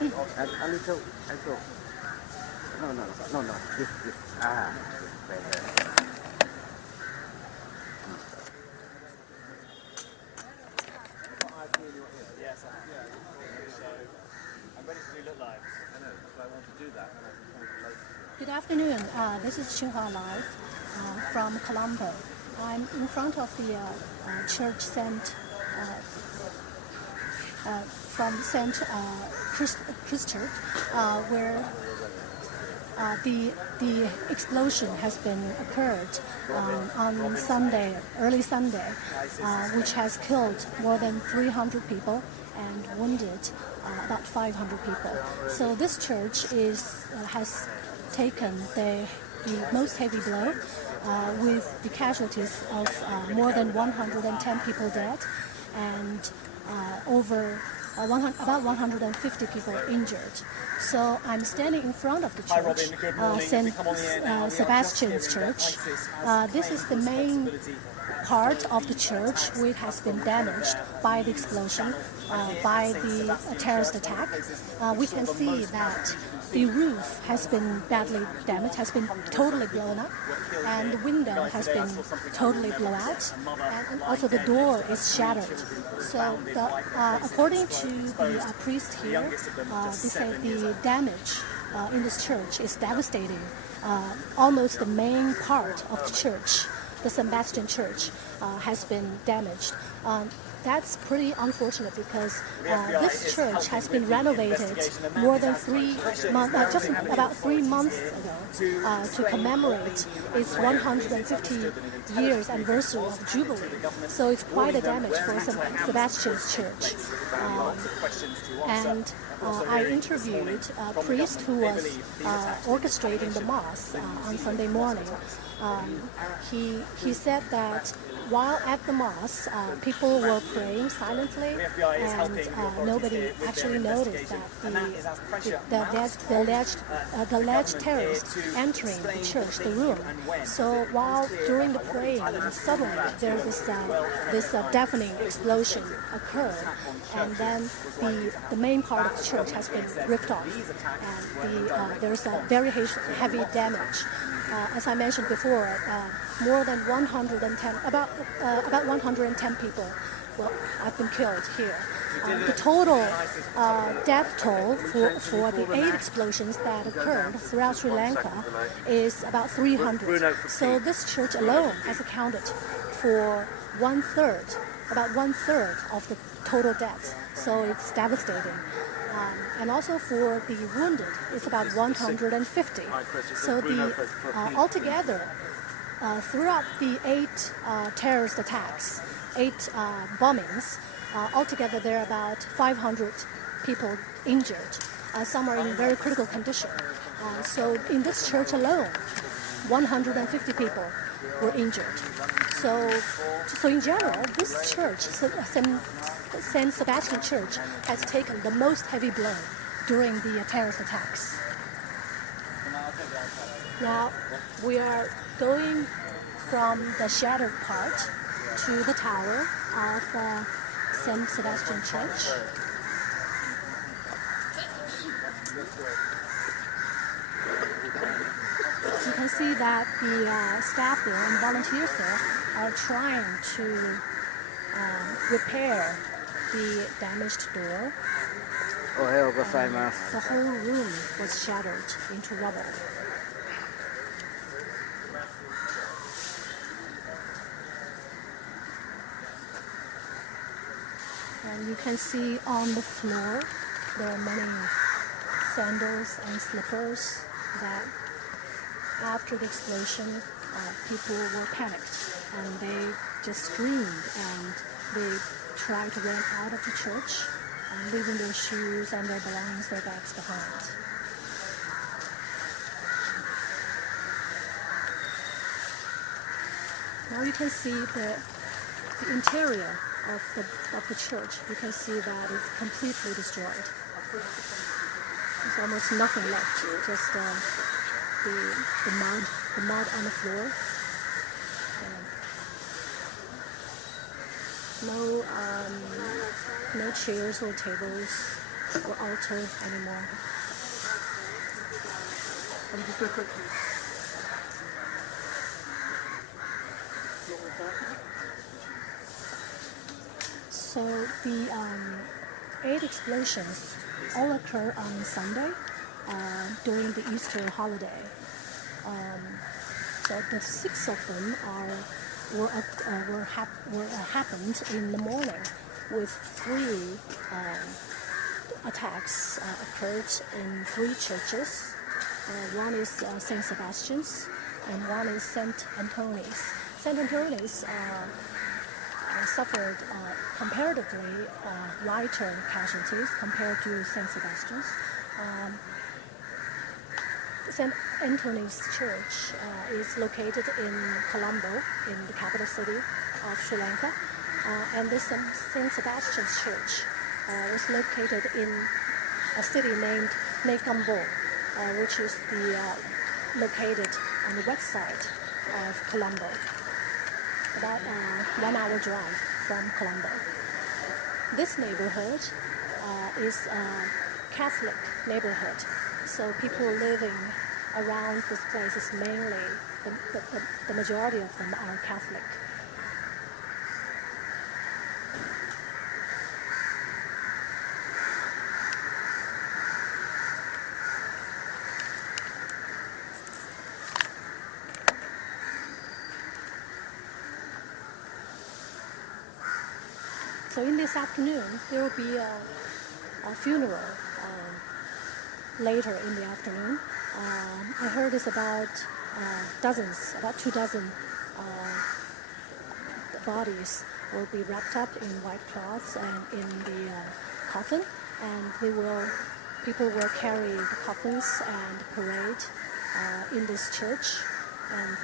A little. No. This. There. Good afternoon. This is Xinhua Live from Colombo. I'm in front of the church from St. Chris Church, where the explosion has been occurred on Sunday, early Sunday, which has killed more than 300 people and wounded about 500 people. So this church has taken the most heavy blow with the casualties of more than 110 people dead and about 150 people injured. So I'm standing in front of the church, St. Sebastian's church. This is the main part of the church which has been damaged by the explosion, by the terrorist attack. We can see that the roof has been badly damaged, has been totally blown up, and the window has been totally blown out, and also the door is shattered. So according to the priest here, they say the damage in this church is devastating. Almost the main part of the church, the Sebastian Church, has been damaged. That's pretty unfortunate because this church has been renovated more than 3 months, just about 3 months ago, to commemorate its 150 years anniversary of Jubilee. So it's quite a damage for Sebastian's church. And I interviewed a priest who was orchestrating the mass on Sunday morning. He said that while at the mass, people were praying silently, and nobody actually noticed that the alleged terrorists entering the church, the room. So while during the praying, suddenly there was this deafening explosion occurred, and then the main part of the church has been ripped off, and there's a very heavy damage. As I mentioned before, more than 110, about 110 people have been killed here. The total death toll for the 8 explosions that occurred throughout Sri Lanka is about 300. So this church alone has accounted for about one third of the total deaths. So it's devastating. And also for the wounded, it's about 150. So altogether, throughout the 8 terrorist attacks, 8 bombings, altogether there are about 500 people injured. Some are in very critical condition. So in this church alone, 150 people were injured. So in general, this church, St. Sebastian Church, has taken the most heavy blow during the terrorist attacks. Now we are going from the shattered part to the tower of St. Sebastian Church. You can see that the staff there and volunteers there are trying to repair the damaged door. The whole room was shattered into rubble. And you can see on the floor there are many sandals and slippers that after the explosion people were panicked and they just screamed and they tried to run out of the church, leaving their shoes and their belongings, their bags behind. Now you can see the interior of the church. You can see that it's completely destroyed. There's almost nothing left, just the mud on the floor. No chairs or tables, or altar anymore. So the 8 explosions all occur on Sunday during the Easter holiday. So the 6 of them happened in the morning, with 3 attacks occurred in 3 churches. One is St. Sebastian's, and one is St. Antoni's. St. Antoni's suffered comparatively lighter casualties compared to St. Sebastian's. St. Antony's Church is located in Colombo, in the capital city of Sri Lanka, and this St. Sebastian's Church was located in a city named Negombo, which is located on the west side of Colombo, about a 1-hour drive from Colombo. This neighborhood is a Catholic neighborhood, so people living around this place is mainly, the majority of them are Catholic. So in this afternoon, there will be a funeral later in the afternoon. I heard it's about about 2 dozen bodies will be wrapped up in white cloths and in the coffin, and people will carry the coffins and parade in this church, and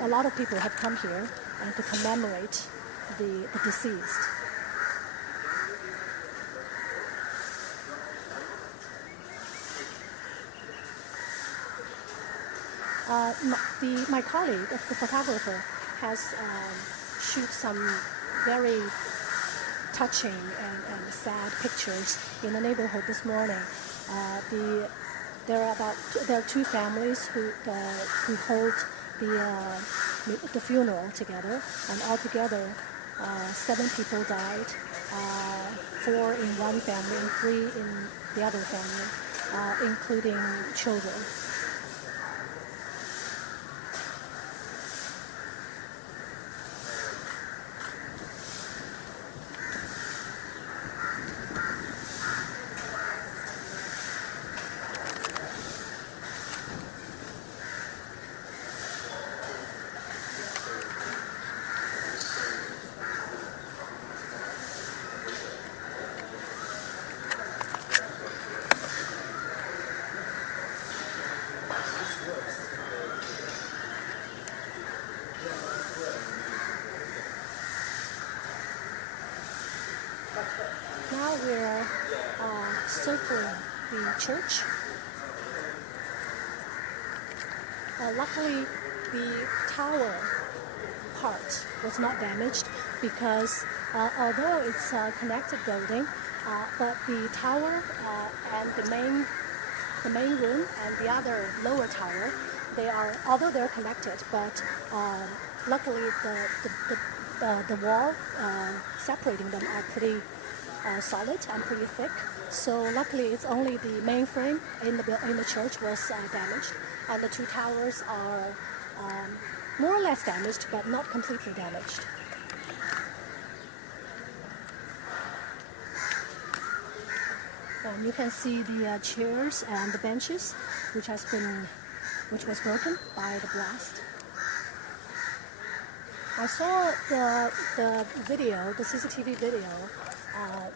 a lot of people have come here and to commemorate the deceased. My colleague, the photographer, has shoot some very touching and sad pictures in the neighborhood this morning. There are 2 families who hold the funeral together, and altogether 7 people died, 4 in one family and 3 in the other family, including children. Now we're circling the church. Luckily, the tower part was not damaged because although it's a connected building, but the tower and the main room and the other lower tower, although they're connected, but luckily the wall separating them are pretty solid and pretty thick. So luckily, it's only the main frame in the church was damaged, and the 2 towers are more or less damaged, but not completely damaged. You can see the chairs and the benches, which was broken by the blast. I saw the CCTV video,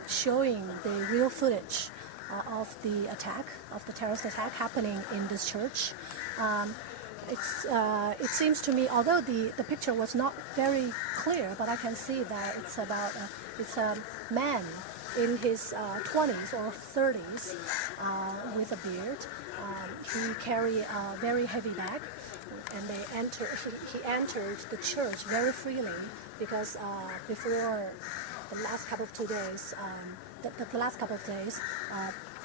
showing the real footage of the terrorist attack happening in this church. It seems to me, although the picture was not very clear, but I can see that it's a man in his 20s or 30s with a beard. He carried a very heavy bag, and he entered the church very freely because before the last couple of 2 days, the last couple of days,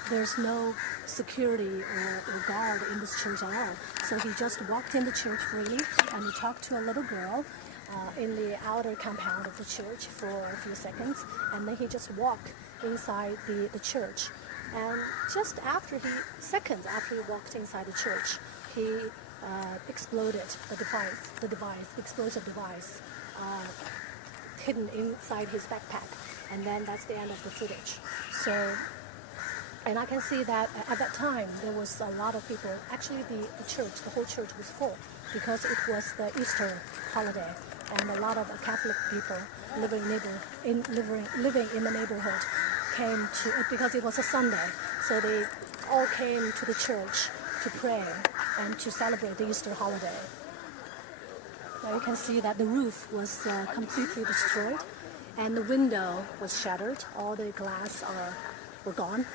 there's no security or guard in this church at all. So he just walked in the church freely, and he talked to a little girl in the outer compound of the church for a few seconds, and then he just walked inside the church. And just seconds after he walked inside the church, he exploded the explosive device hidden inside his backpack. And then that's the end of the footage. So, and I can see that at that time there was a lot of people. Actually, the whole church was full because it was the Easter holiday, and a lot of Catholic people living in the neighborhood came to it because it was a Sunday. So they all came to the church to pray and to celebrate the Easter holiday. Now you can see that the roof was completely destroyed, and the window was shattered. All the glass were gone.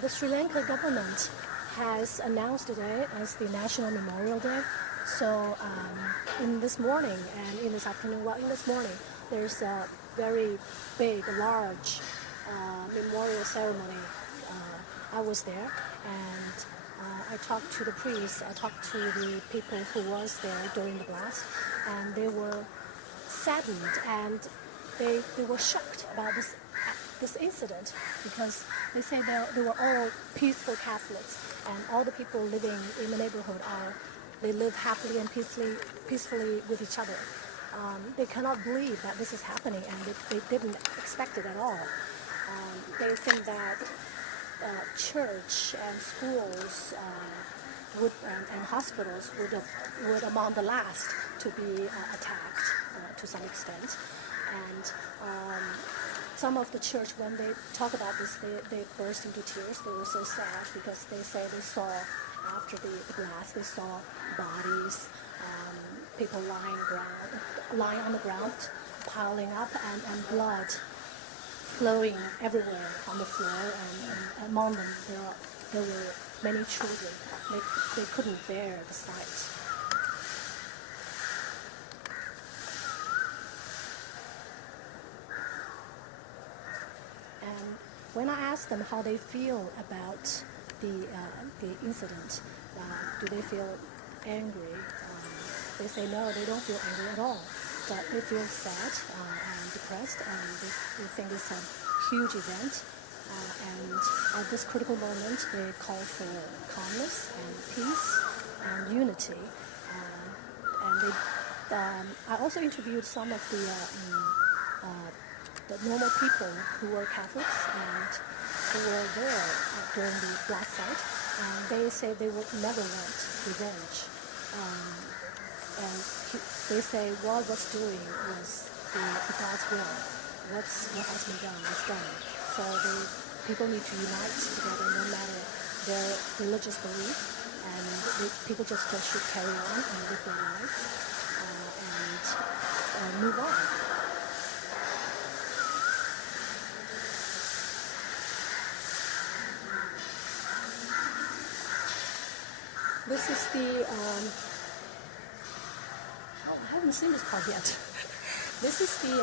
The Sri Lanka government has announced today as the National Memorial Day. So in this morning and in this afternoon, in this morning, there's a very big, large memorial ceremony. I was there, and I talked to the priests, I talked to the people who was there during the blast, and they were saddened and they were shocked about this incident, because they say they were all peaceful Catholics, and all the people living in the neighborhood they live happily and peacefully with each other. They cannot believe that this is happening, and they didn't expect it at all. They think that church and schools and hospitals would among the last to be attacked to some extent. And some of the church, when they talk about this, they burst into tears. They were so sad because they say they saw, after the blast, they saw bodies, people lying on the ground, piling up, and blood flowing everywhere on the floor. And among them, there were many children. They couldn't bear the sight. And when I asked them how they feel about the incident, do they feel angry? They say no, they don't feel angry at all, but they feel sad and depressed, and they think it's a huge event. And at this critical moment, they call for calmness and peace and unity. I also interviewed some of the normal people who were Catholics and who were there during the blast site, and they say they would never want revenge. And they say what was doing was the God's will. What has been done is done. So people need to unite together no matter their religious belief, and people just should carry on and live their lives and move on. This is I haven't seen this part yet. This is the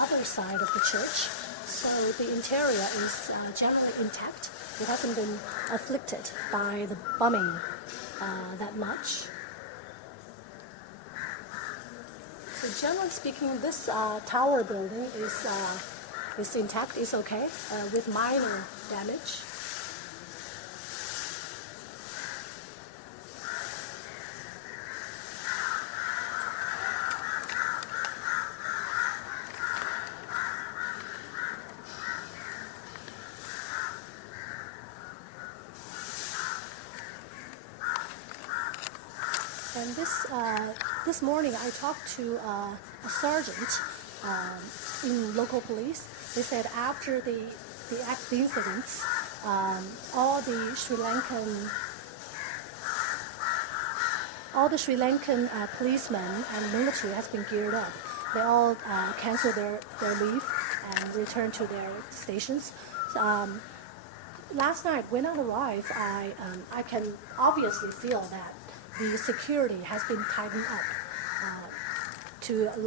other side of the church. So the interior is generally intact. It hasn't been afflicted by the bombing that much. So generally speaking, this tower building is intact, is okay, with minor damage. And this morning I talked to a sergeant in local police. They said after the incidents, all the Sri Lankan policemen and military has been geared up they all cancel their leave and return to their stations. Last night, when I arrived, I can obviously feel that the security has been tightened up to a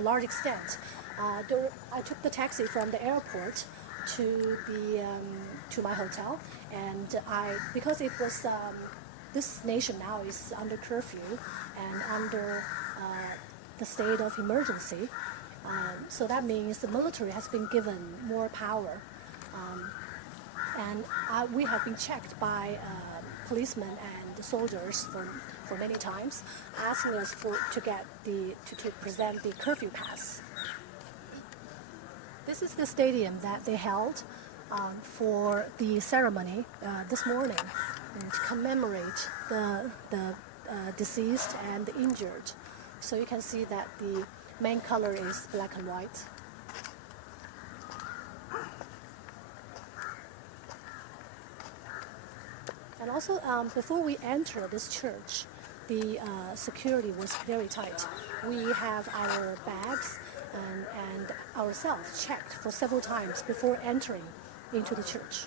large extent. I took the taxi from the airport to my hotel, and because it was this nation now is under curfew and under the state of emergency, so that means the military has been given more power, and we have been checked by policemen and soldiers for many times, asking us to present the curfew pass. This is the stadium that they held for the ceremony this morning to commemorate the deceased and the injured. So you can see that the main color is black and white. And also, before we enter this church, the security was very tight. We have our bags and ourselves checked for several times before entering into the church.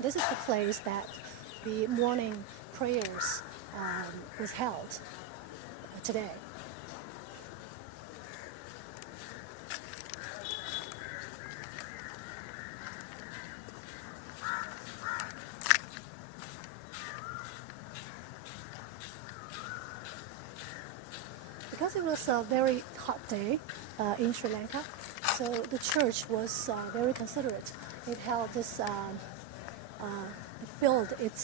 This is the place that the morning prayers was held today. Because it was a very hot day in Sri Lanka, so the church was very considerate. It held this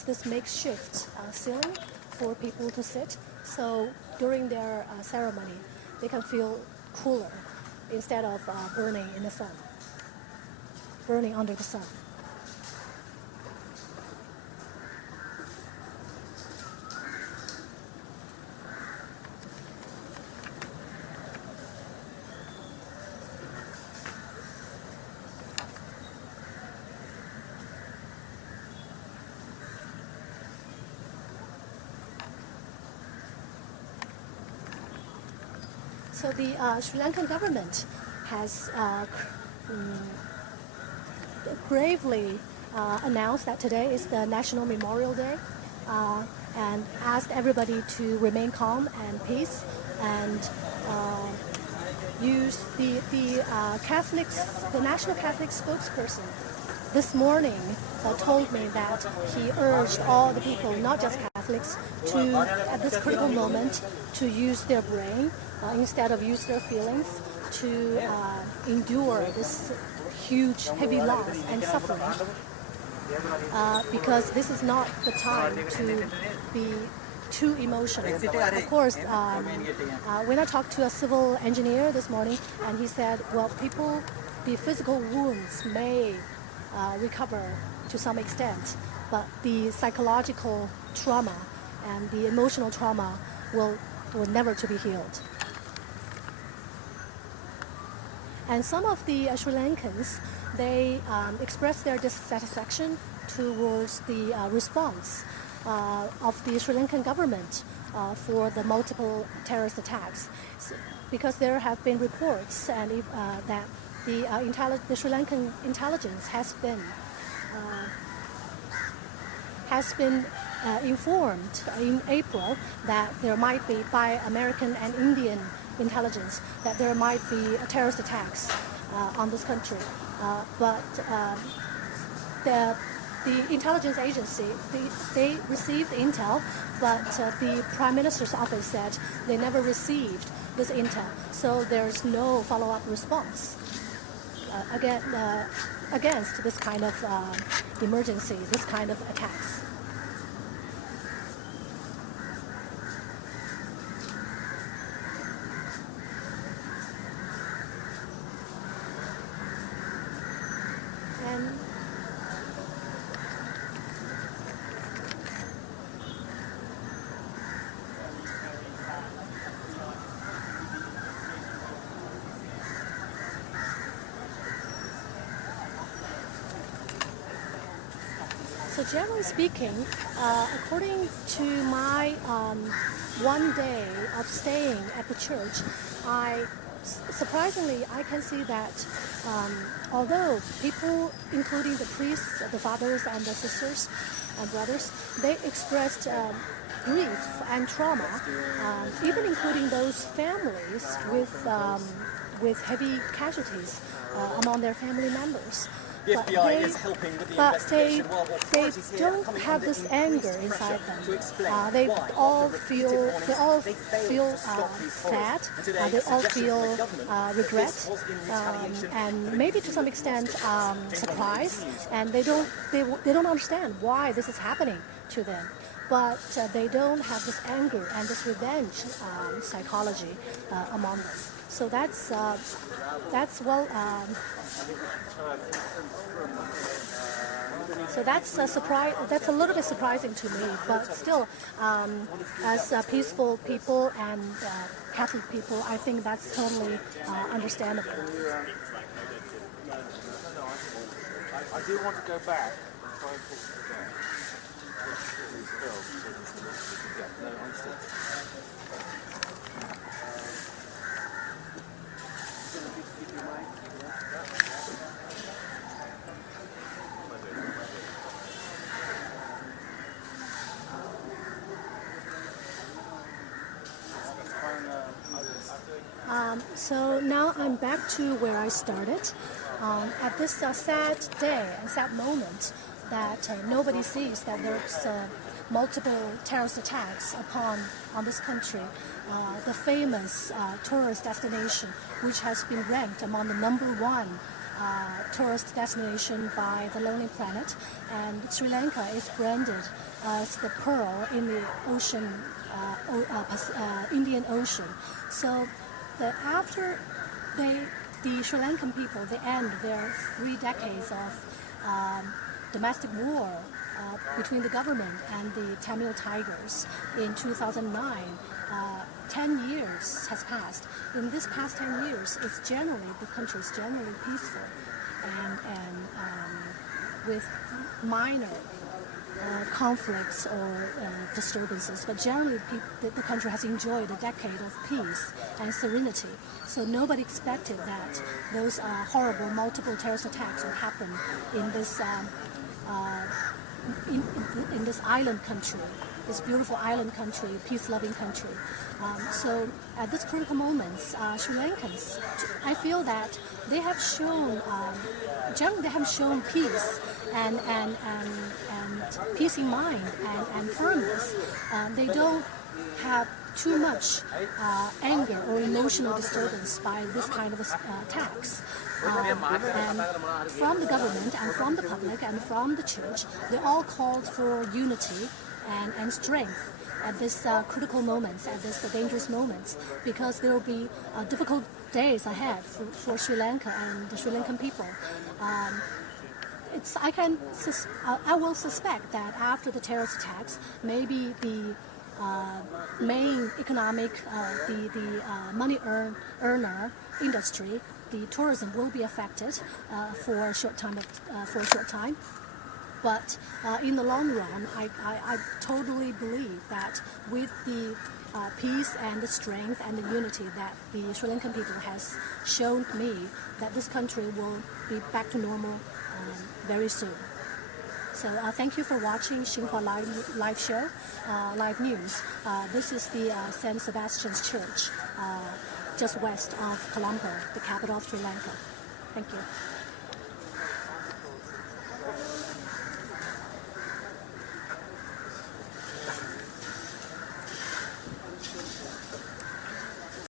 this makeshift ceiling for people to sit. So during their ceremony, they can feel cooler instead of burning in the sun, burning under the sun. So the Sri Lankan government has bravely announced that today is the National Memorial Day and asked everybody to remain calm and peace and use the National Catholic spokesperson this morning told me that he urged all the people, not just Catholics, to, at this critical moment, to use their brain instead of use their feelings to endure this huge, heavy loss and suffering. Because this is not the time to be too emotional. Of course, when I talked to a civil engineer this morning, and he said, well, the physical wounds may recover to some extent, but the psychological trauma and the emotional trauma will never to be healed. And some of the Sri Lankans, they expressed their dissatisfaction towards the response of the Sri Lankan government for the multiple terrorist attacks, because there have been reports and that the Sri Lankan intelligence has been informed in April that there might be, by American and Indian intelligence, that there might be terrorist attacks on this country. But the intelligence agency, they received intel, but the Prime Minister's office said they never received this intel, so there's no follow-up response against this kind of emergency, this kind of attacks. So generally speaking, according to my 1 day of staying at the church, surprisingly, I can see that although people, including the priests, the fathers and the sisters and brothers, they expressed grief and trauma, even including those families with heavy casualties among their family members. The FBI is helping with the investigation while authorities they here don't coming have under this increased anger inside pressure them. to explain They why, all after feel repeated warnings, they all they failed feel to stop these sad. horrors. And today, They all suggestions feel from the government that regret this was in retaliation and maybe to some extent surprise. And they don't understand why this is happening to them. But they don't have this anger and this revenge psychology among them. So that's well. So that's a surprise. That's a little bit surprising to me. But still, as peaceful people and Catholic people, I think that's totally understandable. I do want to go back and try and talk to the guy. No, I'm still. So now I'm back to where I started. At this sad day and sad moment that nobody sees that there's multiple terrorist attacks on this country, the famous tourist destination, which has been ranked among the #1 tourist destination by the Lonely Planet, and Sri Lanka is branded as the pearl in the ocean, Indian Ocean. So after the Sri Lankan people, they end their 3 decades of domestic war between the government and the Tamil Tigers in 2009. 10 years has passed. In this past 10 years, the country is generally peaceful and with minor conflicts or disturbances, but generally the country has enjoyed a decade of peace and serenity. So nobody expected that those horrible multiple terrorist attacks would happen in this in this island country, this beautiful island country, peace-loving country. So at this critical moments, Sri Lankans, I feel that they have shown, generally they have shown peace and peace in mind and firmness. They don't have too much anger or emotional disturbance by this kind of attacks. And from the government and from the public and from the church, they all called for unity and strength at this critical moments, at this dangerous moments, because there will be difficult days ahead for Sri Lanka and the Sri Lankan people. I will suspect that after the terrorist attacks, maybe the main economic, the money earner industry, the tourism will be affected for a short time. But in the long run, I totally believe that with the peace and the strength and the unity that the Sri Lankan people has shown me, that this country will be back to normal very soon. So thank you for watching Xinhua live show, live news. This is the St. Sebastian's Church, just west of Colombo, the capital of Sri Lanka. Thank you.